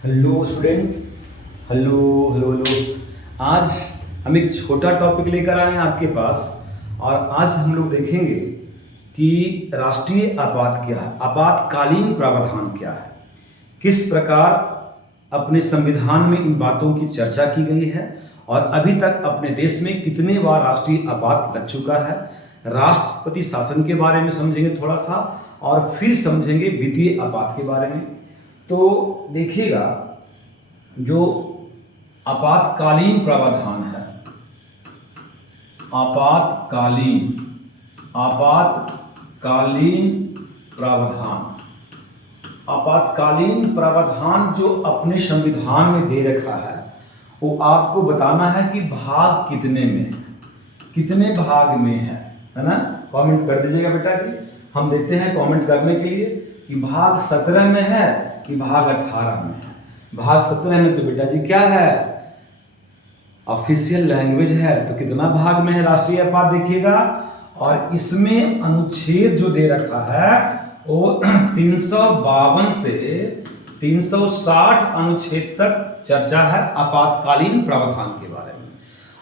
Hello student. Hello hello hello. आज हम एक छोटा टॉपिक लेकर आए हैं आपके पास और आज हम लोग देखेंगे कि राष्ट्रीय आपात क्या है, आपातकालीन प्रावधान क्या है, किस प्रकार अपने संविधान में इन बातों की चर्चा की गई है और अभी तक अपने देश में कितने बार राष्ट्रीय आपात लग चुका है। राष्ट्रपति शासन के बारे में समझेंगे थोड़ा सा और फिर समझेंगे वित्तीय आपात के बारे में। तो देखिएगा, जो आपातकालीन प्रावधान है, आपातकालीन प्रावधान, आपातकालीन प्रावधान जो अपने संविधान में दे रखा है वो आपको बताना है कि भाग कितने में है, कितने भाग में है ना। कमेंट कर दीजिएगा बेटा जी, हम देते हैं कमेंट करने के लिए कि भाग 17 में है कि भाग 18 में है। भाग 17 में तो बेटा जी क्या है, ऑफिशियल लैंग्वेज है, तो कितना भाग में है राष्ट्रीय आपात देखिएगा। और इसमें अनुच्छेद जो दे रखा है वो 352 से 360 अनुच्छेद तक चर्चा है आपातकालीन प्रावधान के बारे में।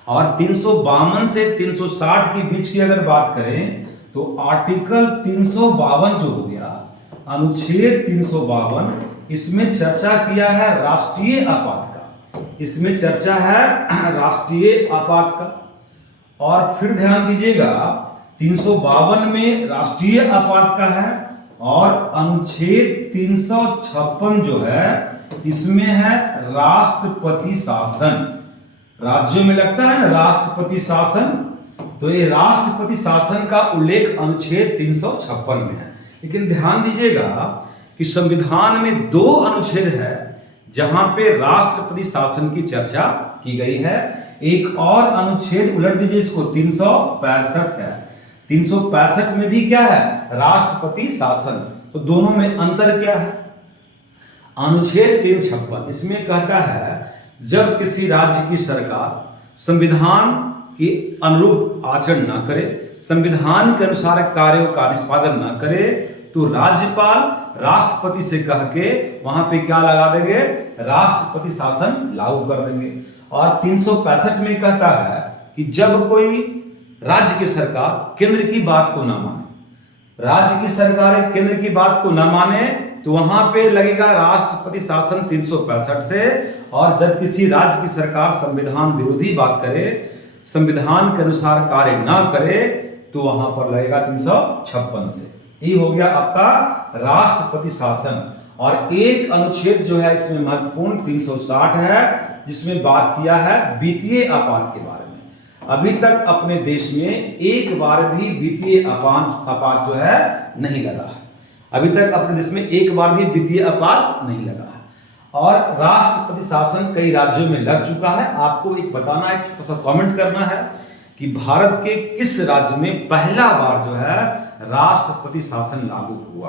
और 352 से 360 के बीच की अगर बात करें तो आर्टिकल 352 जो हो गया, अनुच्छेद 352, इसमें चर्चा किया है राष्ट्रीय आपात का, इसमें चर्चा है राष्ट्रीय आपात का। और फिर ध्यान दीजिएगा 352 में राष्ट्रीय आपात का है और अनुच्छेद 356 जो है इसमें है राष्ट्रपति शासन। राज्यों में लगता है ना राष्ट्रपति शासन, तो ये राष्ट्रपति शासन का उल्लेख अनुच्छेद 356 में है। लेकिन ध्यान दीजिएगा कि संविधान में 2 अनुच्छेद है जहां पे राष्ट्रपति शासन की चर्चा की गई है। एक और अनुच्छेद उलट दीजिए इसको, 365 है। 365 में भी क्या है, राष्ट्रपति शासन। तो दोनों में अंतर क्या है। अनुच्छेद 356 इसमें कहता है जब किसी राज्य की सरकार संविधान के अनुरूप आचरण न करे, संविधान के अनुसार कार्यों का निष्पादन न करे, तो राज्यपाल राष्ट्रपति से कह के वहां पे क्या लगा देंगे, राष्ट्रपति शासन लागू कर देंगे। और 365 में कहता है कि जब कोई राज्य की सरकार केंद्र की बात को ना माने, राज्य की सरकार केंद्र की बात को ना माने, तो वहां पे लगेगा राष्ट्रपति शासन 365 से। और जब किसी राज्य की सरकार संविधान विरोधी बात करे, संविधान के अनुसार कार्य ना करे, तो वहां पर लगेगा 356 से। ये हो गया आपका राष्ट्रपति शासन। और एक अनुच्छेद जो है इसमें महत्वपूर्ण 360 है, जिसमें बात किया है वित्तीय आपात के बारे में। अभी तक अपने देश में एक बार भी वित्तीय आपात जो है नहीं लगा है। अभी तक अपने देश में एक बार भी वित्तीय आपात नहीं लगा है। और राष्ट्रपति शासन कई राज्यों में लग चुका है। आपको एक बताना है, कमेंट करना है कि भारत के किस राज्य में पहला बार जो है राष्ट्रपति शासन लागू हुआ,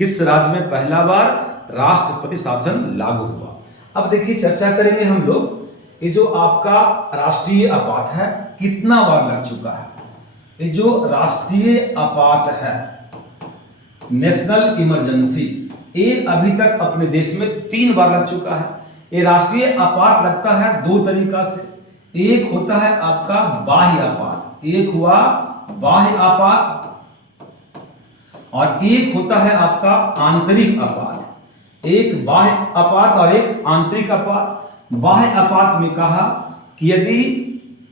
किस राज्य में पहला बार राष्ट्रपति शासन लागू हुआ। अब देखिए चर्चा करेंगे हम लोग, ये जो आपका राष्ट्रीय आपात है कितना बार लग चुका है। ये जो राष्ट्रीय आपात है, नेशनल इमरजेंसी, ये अभी तक अपने देश में 3 बार लग चुका है। ये राष्ट्रीय आपात लगता है 2 तरीका से। एक होता है आपका बाह्य आपात, एक हुआ बाह्य आपात, और एक होता है आपका आंतरिक आपात। एक बाह्य आपात और एक आंतरिक आपात। बाह्य आपात में कहा कि यदि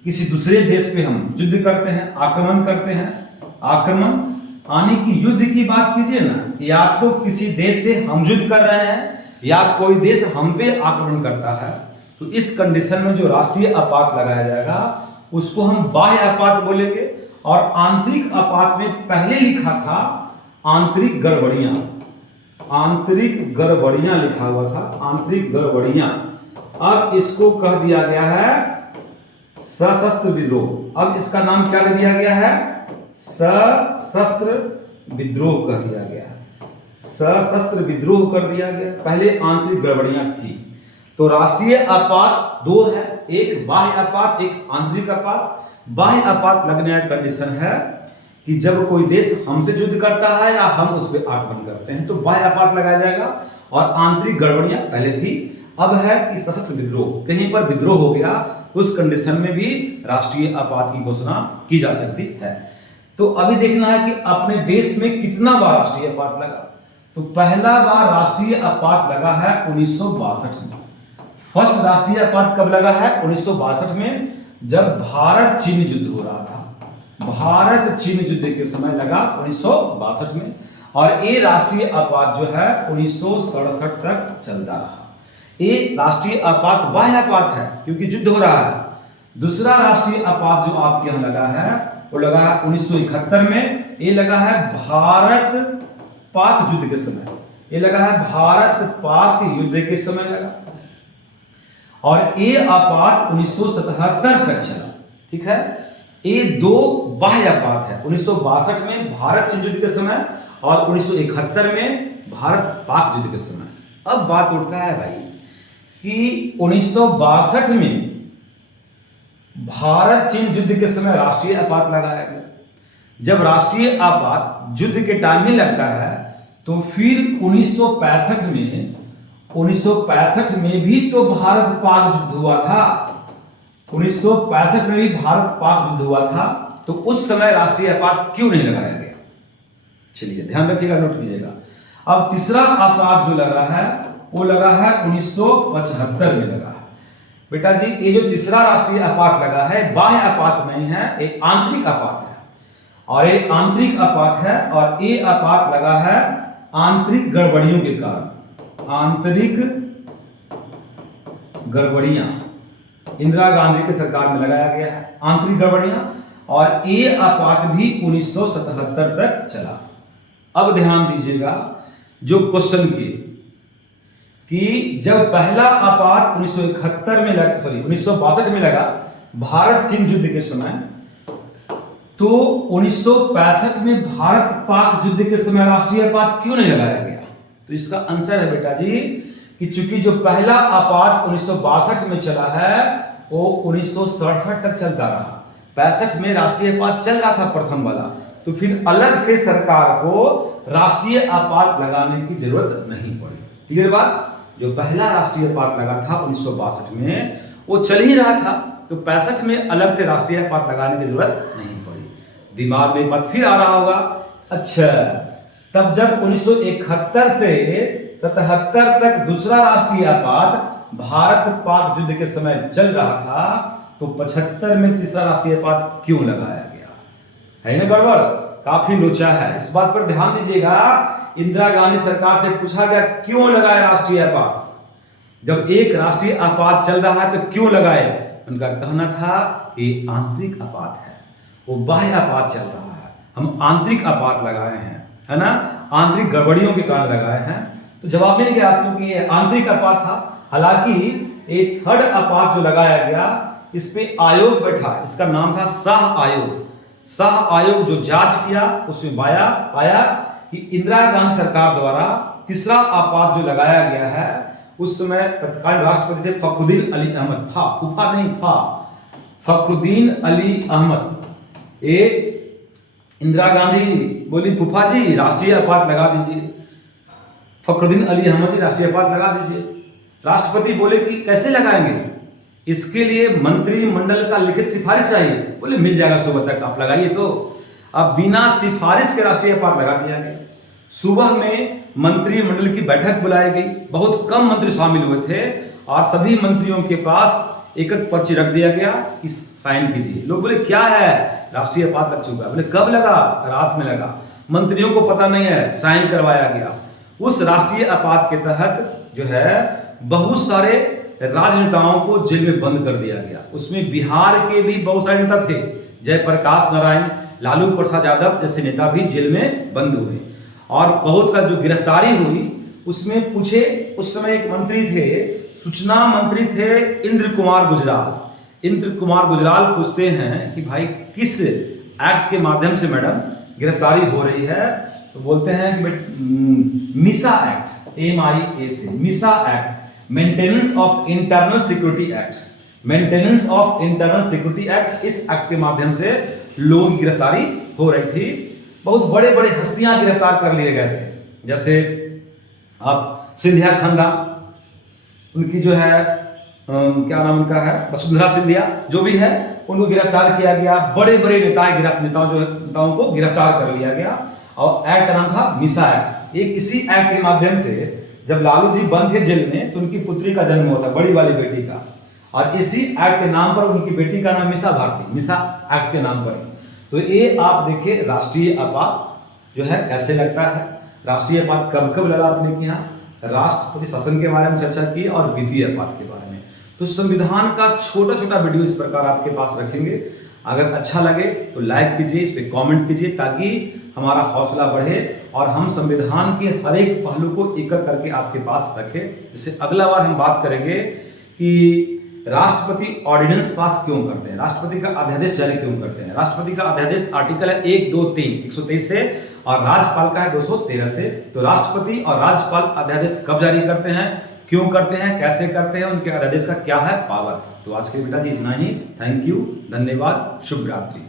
किसी दूसरे देश पे हम युद्ध करते हैं, आक्रमण करते हैं, आक्रमण आने की युद्ध की बात कीजिए ना, या तो किसी देश से हम युद्ध कर रहे हैं या कोई देश हम पे आक्रमण करता है, तो इस कंडीशन में जो राष्ट्रीय आपात लगाया जाएगा उसको हम बाह्य आपात बोलेंगे। और आंतरिक आपात में पहले लिखा था आंतरिक गड़बड़ियां, आंतरिक गड़बड़ियां लिखा हुआ था, आंतरिक गड़बड़ियां। अब इसको कह दिया गया है सशस्त्र विद्रोह। अब इसका नाम क्या दिया गया है, सशस्त्र विद्रोह कर दिया गया है, सशस्त्र विद्रोह कर दिया गया। पहले आंतरिक गड़बड़ियां थी। तो राष्ट्रीय आपात 2 है, एक बाह्य आपात, एक आंतरिक आपात। बाह्य आपात लगने का कंडीशन है कि जब कोई देश हमसे युद्ध करता है या हम उस पर आक्रमण करते हैं तो बाह्य आपात लगाया जाएगा। और आंतरिक गड़बड़ियां पहले थी, अब है कि सशस्त्र विद्रोह, कहीं पर विद्रोह हो गया उस कंडीशन में भी राष्ट्रीय आपात की घोषणा की जा सकती है। तो अभी देखना है कि अपने देश में कितना बार राष्ट्रीय आपात लगा। तो पहला बार राष्ट्रीय आपात लगा है 1962 में। फर्स्ट राष्ट्रीय आपात कब लगा है? 1962 में, जब भारत चीन युद्ध हो रहा था। भारत चीन युद्ध के समय लगा 1962 में, और ये राष्ट्रीय आपात जो है 1967 तक चलता रहा। ये राष्ट्रीय आपात बाह्य आपात है क्योंकि युद्ध हो रहा है। दूसरा राष्ट्रीय आपात जो आपके यहां लगा है वो लगा है 1971 में। ये लगा है भारत पाक युद्ध के समय, ये लगा है भारत पाक युद्ध के समय लगा, और ये आपात 1977 तक चला। ठीक है, ये दो बाह्य आपात है, 1962 में भारत चीन युद्ध के समय और 1971 में भारत पाक युद्ध के समय। अब बात उठता है भाई कि 1962 में भारत चीन युद्ध के समय राष्ट्रीय आपात लगाया गया। जब राष्ट्रीय आपात युद्ध के टाइम ही लगता है तो फिर 1965 में भी तो भारत पाक युद्ध हुआ था। 1965 में भी भारत पाक युद्ध हुआ था, तो उस समय राष्ट्रीय आपात क्यों नहीं लगाया गया? चलिए ध्यान रखिएगा, नोट कीजिएगा। अब तीसरा आपात जो लगा है वो लगा है 1975 में लगा है। बेटा जी, ये जो तीसरा राष्ट्रीय आपात लगा है बाह्य आपात नहीं है, ये आंतरिक आपात है, और ये आंतरिक आपात है, और ये आपात लगा है आंतरिक गड़बड़ियों के कारण। आंतरिक गड़बड़ियां इंदिरा गांधी की सरकार में लगाया गया है, आंतरिक गड़बड़ियां, और ये आपात भी 1977 तक चला। अब ध्यान दीजिएगा जो क्वेश्चन की कि जब पहला आपात 1962 में लगा भारत चीन युद्ध के समय, तो 1965 में भारत पाक युद्ध के समय राष्ट्रीय आपात क्यों नहीं लगाया गया? तो इसका आंसर है बेटा जी कि चूंकि जो पहला आपात 1962 में चला है वो 1967 तक चलता रहा। 65 में राष्ट्रीय आपात चल रहा था प्रथम वाला, तो फिर अलग से सरकार को राष्ट्रीय आपात लगाने की जरूरत नहीं पड़ी। क्लियर बात? जो पहला राष्ट्रीय आपात लगा था 1962 में वो चल ही रहा था, तो 65 में अलग से राष्ट्रीय आपात लगाने की जरूरत नहीं पड़ी। दिमाग में एक बात फिर आ रहा होगा, अच्छा तब जब 1971 से 77 तक दूसरा राष्ट्रीय आपात भारत पाक युद्ध के समय चल रहा था, तो 75 में तीसरा राष्ट्रीय आपात क्यों लगाया गया? है ना गड़बड़? काफी लोचा है, इस बात पर ध्यान दीजिएगा। इंदिरा गांधी सरकार से पूछा गया क्यों लगाए राष्ट्रीय आपात, जब एक राष्ट्रीय आपात चल रहा है तो क्यों लगाए? उनका कहना था कि आंतरिक आपात है, वो बाह्य आपात चल रहा है, हम आंतरिक आपात लगाए हैं, है ना, आंतरिक गड़बड़ियों के कारण लगाए हैं। तो जवाब मिल गया आपको कि ये आंतरिक आपात था। हालांकि एक थर्ड आपात जो लगाया गया इस पे आयोग बैठा, इसका नाम था शाह आयोग। शाह आयोग जो जांच किया उसमें पाया कि इंदिरा गांधी सरकार द्वारा तीसरा आपात जो लगाया गया है उस समय तत्कालीन राष्ट्रपति थे फखरुद्दीन अली अहमद, था फूफा नहीं था, फखरुद्दीन अली अहमद। ये इंदिरा गांधी बोली फूफा जी राष्ट्रीय आपात लगा दीजिए, फखरुद्दीन अली अहमद जी राष्ट्रीय आपात लगा दीजिए। राष्ट्रपति बोले कि कैसे लगाएंगे, इसके लिए मंत्रिमंडल का लिखित सिफारिश चाहिए। बोले मिल जाएगा सुबह तक, आप लगाइए। तो अब बिना सिफारिश के राष्ट्रीय आपात लगा दिया गया। सुबह में मंत्रिमंडल की बैठक बुलाई गई, बहुत कम मंत्री शामिल हुए थे, और सभी मंत्रियों के पास एक एक पर्ची रख दिया गया कि साइन कीजिए। लोग बोले क्या है, राष्ट्रीय आपात लग चुका है। बोले कब लगा? रात में लगा। मंत्रियों को पता नहीं है, साइन करवाया गया। उस राष्ट्रीय आपात के तहत जो है बहुत सारे राजनेताओं को जेल में बंद कर दिया गया। उसमें बिहार के भी बहुत सारे नेता थे, जयप्रकाश नारायण, लालू प्रसाद यादव जैसे नेता भी जेल में बंद हुए, और बहुत का जो गिरफ्तारी हुई उसमें पूछे, उस समय एक मंत्री थे, सूचना मंत्री थे इंद्र कुमार गुजराल। इंद्र कुमार गुजराल पूछते हैं कि भाई किस एक्ट के माध्यम से मैडम गिरफ्तारी हो रही है? तो बोलते हैं कि मिसा एक्ट, MIA से, मिसा act, maintenance of internal security act, maintenance of internal security act, इस एक्ट के माध्यम से लोगों की गिरफ्तारी हो रही थी। बहुत बड़े बड़े हस्तियां गिरफ्तार कर लिए गए थे, जैसे आप सिंधिया खानदान, उनकी जो है क्या नाम उनका है, वसुंधरा सिंधिया, जो भी है, उनको गिरफ्तार किया गया। बड़े बड़े नेताओं को गिरफ्तार कर लिया गया। और एक्ट का नाम था मीसा एक्ट। एक इसी एक्ट के माध्यम से जब लालू जी बंद थे जेल में तो उनकी पुत्री का जन्म हुआ था, बड़ी वाली बेटी का, और इसी एक्ट के नाम पर उनकी बेटी का नाम मीसा भारती, मीसा एक्ट के नाम पर। तो ये आप देखिए राष्ट्रीय आपात जो है कैसे लगता है। राष्ट्रीय आपात कब कब लड़ा आपने किया, राष्ट्रपति शासन के बारे में चर्चा की और वित्तीय आपात के बारे में। तो संविधान का छोटा छोटा वीडियो इस प्रकार आपके पास रखेंगे। अगर अच्छा लगे तो लाइक कीजिए, इस पर कमेंट कीजिए, ताकि हमारा हौसला बढ़े और हम संविधान के हर एक पहलू को एक एक करके आपके पास रखें। जैसे अगला बार हम बात करेंगे कि राष्ट्रपति ऑर्डिनेंस पास क्यों करते हैं, राष्ट्रपति का अध्यादेश जारी क्यों करते हैं। राष्ट्रपति का अध्यादेश आर्टिकल है 1, 2, 3 123 से, और राज्यपाल का है 213 से। तो राष्ट्रपति और राज्यपाल अध्यादेश कब जारी करते हैं, क्यों करते हैं, कैसे करते हैं, उनके अध्यादेश का क्या है पावर। तो आज के बेटा जी इतना ही। थैंक यू, धन्यवाद, शुभ रात्रि।